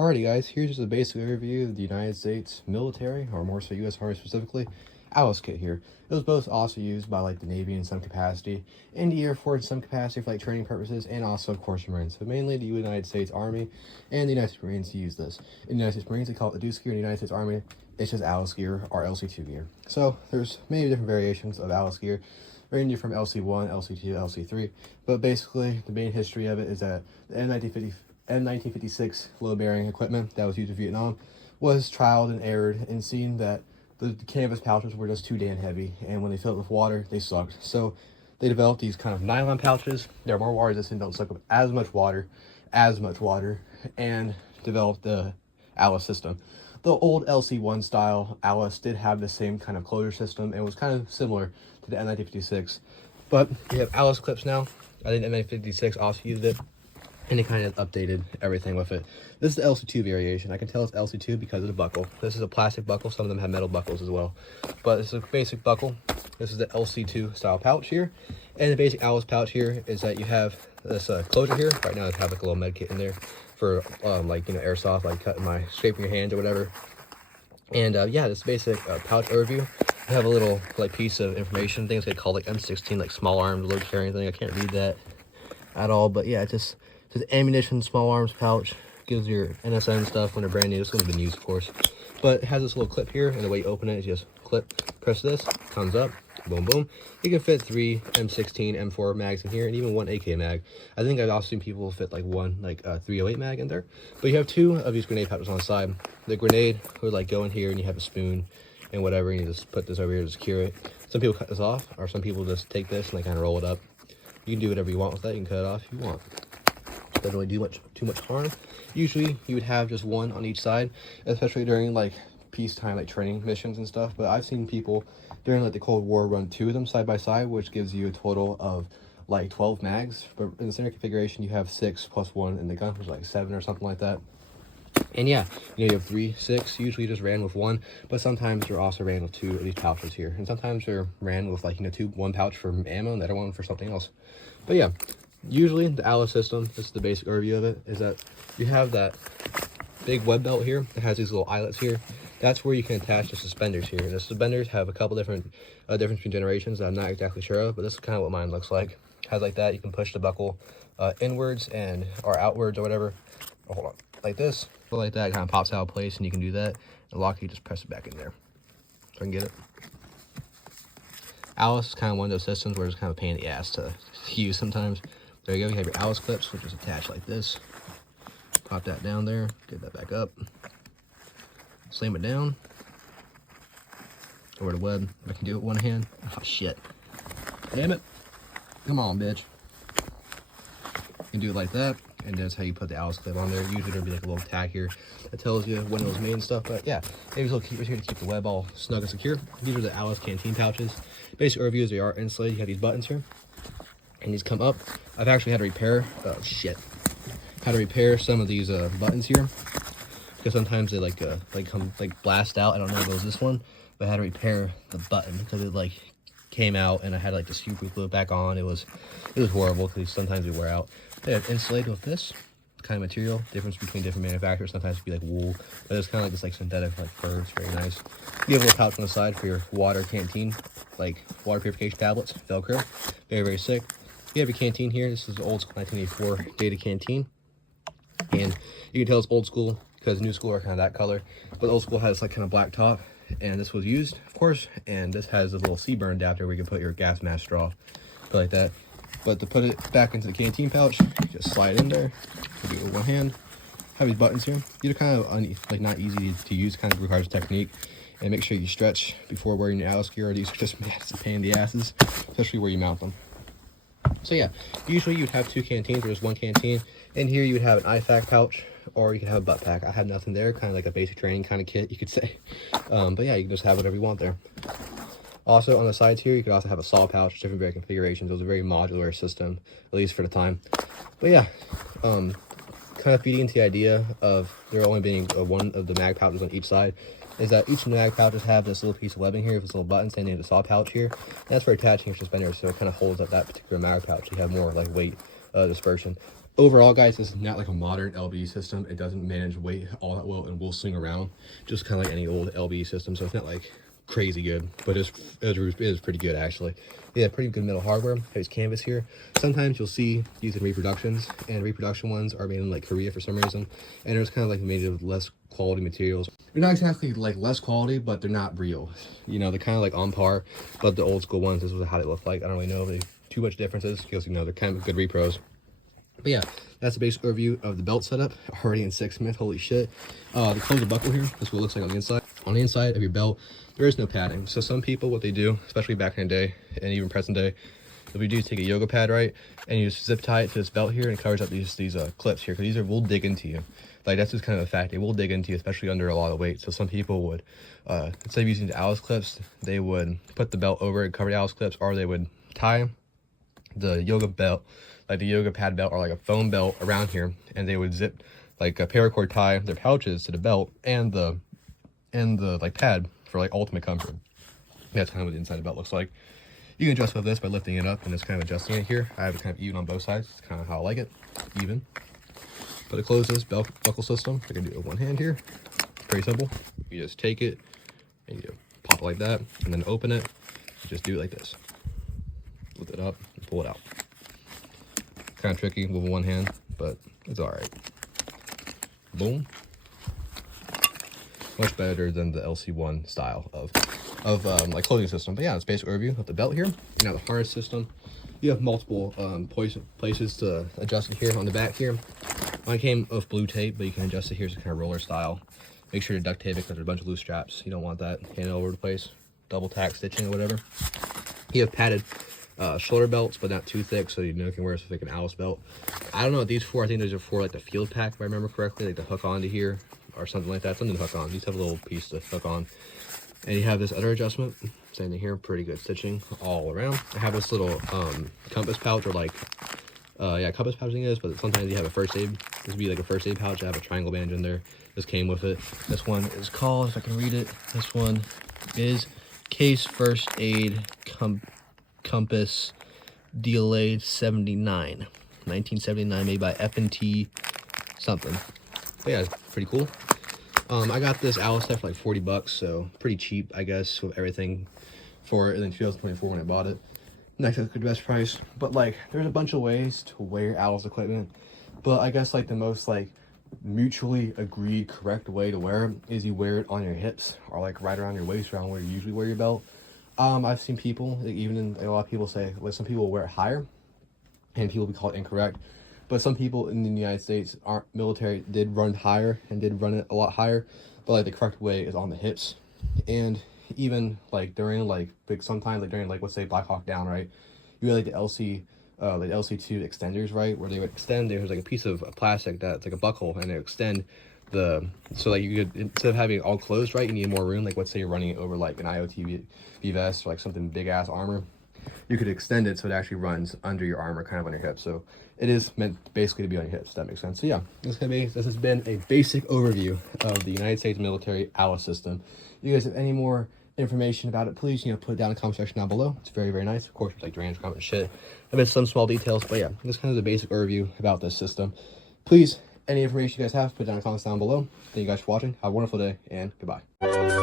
Alrighty guys, here's just a basic overview of the United States military, or more so US Army specifically, Alice kit here. It was both also used by like the Navy in some capacity, and the Air Force in some capacity for like training purposes, and also of course Marines. So mainly the United States Army and the United States Marines use this. In the United States Marines they call it the Deuce gear, in the United States Army it's just Alice gear or LC2 gear. So there's many different variations of Alice gear, ranging from LC1, LC2, LC3, but basically the main history of it is that the N1956 load-bearing equipment that was used in Vietnam was trialed and errored and seen that the canvas pouches were just too damn heavy, and when they filled with water, they sucked. So they developed these kind of nylon pouches. They're more water resistant, don't suck up as much water, and developed the Alice system. The old LC1 style Alice did have the same kind of closure system and was kind of similar to the N1956, but we have Alice clips now. I think N1956 also used it, and they kind of updated everything with it. This is the LC2 variation. I can tell it's LC2 because of the buckle. This is a plastic buckle. Some of them have metal buckles as well, but it's a basic buckle. This is the LC2 style pouch here, and the basic Alice pouch here is that you have this closure here. Right now I have like a little med kit in there for like, you know, airsoft, like scraping your hands or whatever. And yeah, this basic pouch overview. I have a little like piece of information. I think it's gonna call like M16, like small arms load carrying thing. I can't read that at all, but yeah, it just says ammunition, small arms pouch. Gives your NSN stuff when they're brand new. This one's been used, of course, but it has this little clip here, and the way you open it is just clip, press this, comes up, boom, boom. You can fit 3 M16, M4 mags in here, and even 1 AK mag. I think I've also seen people fit like one 308 mag in there. But you have 2 of these grenade pouches on the side. The grenade would like go in here, and you have a spoon and whatever, and you just put this over here to secure it. Some people cut this off, or some people just take this and they kind of roll it up. You can do whatever you want with that. You can cut it off if you want. Doesn't really do too much harm. Usually you would have just one on each side, especially during like peacetime like training missions and stuff, but I've seen people during like the Cold War run 2 of them side by side, which gives you a total of like 12 mags. But in the center configuration you have 6 plus 1 in the gun, which is like 7 or something like that. And yeah, you know, you have 3, 6, usually just ran with 1, but sometimes you're also ran with 2 of these pouches here, and sometimes they're ran with like, you know, 1 pouch for ammo and the other one for something else. But yeah, usually the Alice system, this is the basic overview of it, is that you have that big web belt here that has these little eyelets here. That's where you can attach the suspenders here. The suspenders have a couple different difference between generations that I'm not exactly sure of, but this is kind of what mine looks like. It has like that. You can push the buckle inwards or outwards or whatever. Oh, hold on, like this, or like that. It kind of pops out of place, and you can do that. And lock it, you just press it back in there. So I can get it. Alice is kind of one of those systems where it's kind of a pain in the ass to use sometimes. There you go, you have your Alice clips, which is attached like this. Pop that down there, get that back up. Slam it down. Over the web. I can do it with one hand. Oh shit. Damn it. Come on, bitch. You can do it like that, and that's how you put the Alice clip on there. Usually there'll be like a little tag here that tells you when it was made and stuff, but yeah, maybe a little keepers here to keep the web all snug and secure. These are the Alice canteen pouches. Basic overview is they are insulated. You have these buttons here, and these come up. I've actually had to repair, had to repair some of these buttons here, because sometimes they come blast out. I don't know if it was this one, but I had to repair the button because it like came out, and I had to like to super glue it back on. It was horrible because sometimes they wear out. They have insulated with this kind of material. Difference between different manufacturers, sometimes it'd be like wool, but it's kind of like this like synthetic like fur. It's very nice. You have a little pouch on the side for your water canteen, like water purification tablets, Velcro. Very, very sick. You have your canteen here. This is the old school 1984 data canteen, and you can tell it's old school because new school are kind of that color, but old school has like kind of black top, and this was used, of course. And this has a little C-burn adapter where you can put your gas mask straw, like that. But to put it back into the canteen pouch, you just slide it in there. You do it with one hand. Have these buttons here. These are kind of not easy to use. Kind of requires technique. And make sure you stretch before wearing your Alice gear. These are just a pain in the asses, especially where you mount them. So yeah, usually you'd have 2 canteens or just 1 canteen. And here you would have an IFAK pouch, or you could have a butt pack. I had nothing there, kind of like a basic training kind of kit, you could say. But yeah, you can just have whatever you want there. Also on the sides here, you could also have a saw pouch, different very configurations. It was a very modular system, at least for the time. But yeah, kind of feeding into the idea of there only being one of the mag pouches on each side, is that each mag pouches have this little piece of webbing here with this little button saying the saw pouch here. And that's for attaching your suspenders, so it kind of holds up that particular mag pouch. You have more like weight dispersion. Overall, guys, this is not like a modern LBE system. It doesn't manage weight all that well and will swing around, just kind of like any old LBE system. So it's not like crazy good, but it is pretty good actually. Yeah, pretty good metal hardware. There's canvas here. Sometimes you'll see used in reproductions, and reproduction ones are made in like Korea for some reason, and it's kind of like made of less quality materials. They're not exactly like less quality, but they're not real. You know, they're kind of like on par, but the old school ones, this was how they look like. I don't really know if there's too much differences because, you know, they're kind of good repros. But yeah, that's a basic overview of the belt setup. Already in 6 minutes, holy shit. To close the buckle here, this is what it looks like on the inside. On the inside of your belt, there is no padding. So some people, what they do, especially back in the day, and even present day, if you do take a yoga pad, right, and you just zip tie it to this belt here, and it covers up these clips here, because these will dig into you. Like, that's just kind of a fact. They will dig into you, especially under a lot of weight. So some people would, instead of using the Alice clips, they would put the belt over it, cover the Alice clips, or they would tie the yoga belt, like the yoga pad belt or like a foam belt around here, and they would zip like a paracord tie their pouches to the belt and the like pad for like ultimate comfort. That's kind of what the inside of the belt looks like. You can adjust with this by lifting it up and just kind of adjusting it here. I have it kind of even on both sides. It's kind of how I like it, even. But to close this buckle system, I can do it with one hand here. Pretty simple. You just take it and you pop it like that, and then open it. You just do it like this. Lift it up and pull it out. Kind of tricky with one hand, but it's all right. Boom. Much better than the LC1 style of like clothing system. But yeah, it's basic overview of the belt here. Now the harness system, you have multiple places to adjust it here on the back here. Mine came with blue tape, but you can adjust it here as a kind of roller style. Make sure to duct tape it because there's a bunch of loose straps. You don't want that hanging all over the place. Double tack stitching or whatever. You have padded shoulder belts, but not too thick, so you know you can wear it like an Alice belt. I don't know what these for. I think those are for like the field pack, if I remember correctly, like to hook onto here or something like that. Something to hook on. These have a little piece to hook on. And you have this other adjustment. Same thing here, pretty good stitching all around. I have this little compass pouch, or like yeah, compass pouch thing is, but sometimes you have a first aid. This would be like a first aid pouch. I have a triangle bandage in there. This came with it. This one is called, if I can read it, this one is Case First Aid Compass Delayed 79, 1979, made by F&T something. But yeah, it's pretty cool. I got this Alice stuff for like 40 bucks, so pretty cheap, I guess, with everything for it in 2024 when I bought it. Next, that's the best price. But like, there's a bunch of ways to wear Alice equipment, but I guess like the most like mutually agreed correct way to wear it is you wear it on your hips or like right around your waist, around where you usually wear your belt. I've seen people, even a lot of people say, like, some people wear it higher, and people will be called incorrect. But some people in the United States aren't military, did run higher and did run it a lot higher. But like the correct way is on the hips. And even like during like sometimes like during like, let's say Black Hawk Down, right? You had like the LC2 extenders, right? Where they would extend, there's like a piece of plastic that's like a buckle, and they extend so like you could, instead of having it all closed, right, you need more room. Like let's say you're running it over like an IOTV vest or like something big ass armor, you could extend it so it actually runs under your armor, kind of on your hips. So it is meant basically to be on your hips. That makes sense. So yeah, this has been a basic overview of the United States military Alice system. If you guys have any more information about it, please, you know, put it down in the comment section down below. It's very, very nice. Of course, like Duran's comment and shit. I missed some small details, but yeah, this kind of the basic overview about this system. Please, any information you guys have, put it down in the comments down below. Thank you guys for watching. Have a wonderful day, and goodbye.